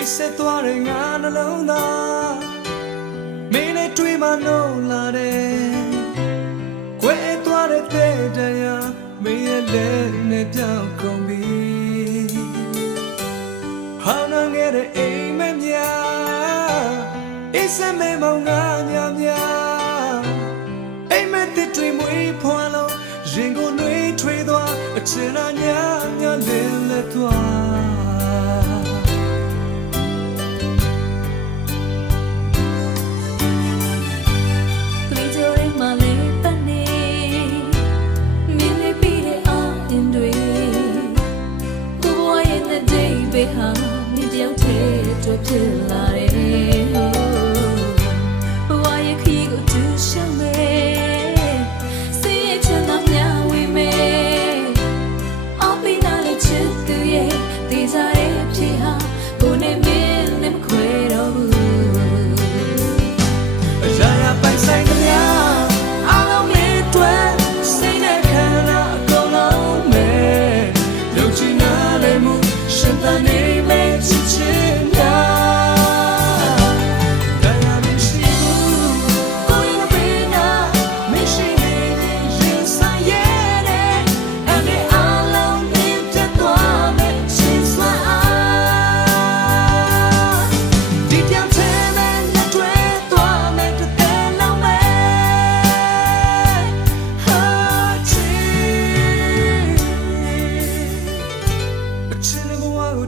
အိတ်ဆက်သွားတဲ့ငါနှလုံးသားမင်းနဲ့တွေ့မှနှုတ်လာတယ်ကွယ်သွားတဲ့တဲ့တရားမင်းရဲ့လက်နဲ့ပြောင်းကုန်ပြီဟောင်းနှံခဲ့တဲ့အိမ်မက်များအိတ်ဆက်မဲမောင်ငါညာများအိမ်မက်တစ်တွေမွေးဖွာလုံးရင်ကိုနှွေးထွေးသွားအချင်နာညာညာလင်းလက်သွား တ်ပဲဟာမြင်တယောက်တည်းတွေ့ဖြစ်လာ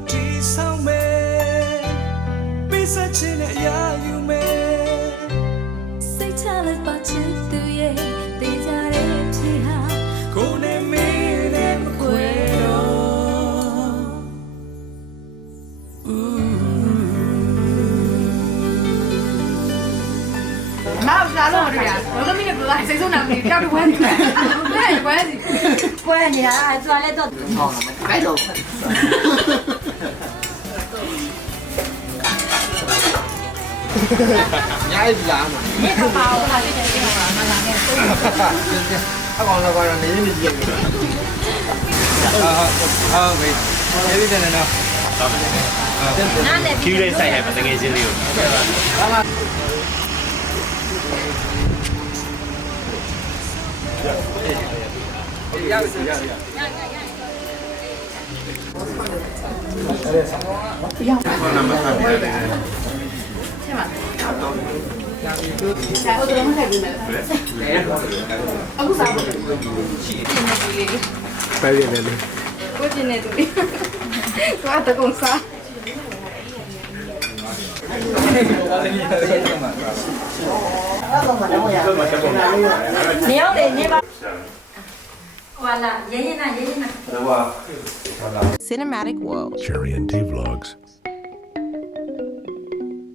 တဲ့ဘဝကိုတည်ဆောင်မဲ့ပိစချင်တဲ့အရာယူမဲ့စိတ်ချလက်ပါချစ်သူရဲ့တေးကြတဲ့ဖြစ်ဟာကိုယ်နဲ့မင်းနဲ့မခွဲတော့နောက်ရှာလို့မတွေ့ရဘူးဘာလို့မင်းကဘယ်စိတ်ဆုံးနာမည်ကြောက်တော့ဝမ်းနေတယ်ဘယ်ဝမ်းစီပွဲနေတာကျွာလဲတော့ဘယ်လိုညာရည်လာမှာမြေခါပါအောင်ဟာလေးတဲ့ကိစ္စမှာမလာနဲ့အကောင်တော့ကတော့နေနေကြည့်ပြီအာဟာဝေးကျေးဇူးတင်တယ်နော်ကျူးလေး nhái làm mà. Nhái cái bao là cái gì mà mà làm nghe. Nó còn là gọi là nghĩ gì. Vậy ờ ờ vì nhái biết cái này đâu Köyden sayfasında geziliyor. Ama Ya, ya, ya. Ya. Pwede na lang. Pwede na Cinematic World. Cherry and T-Vlogs.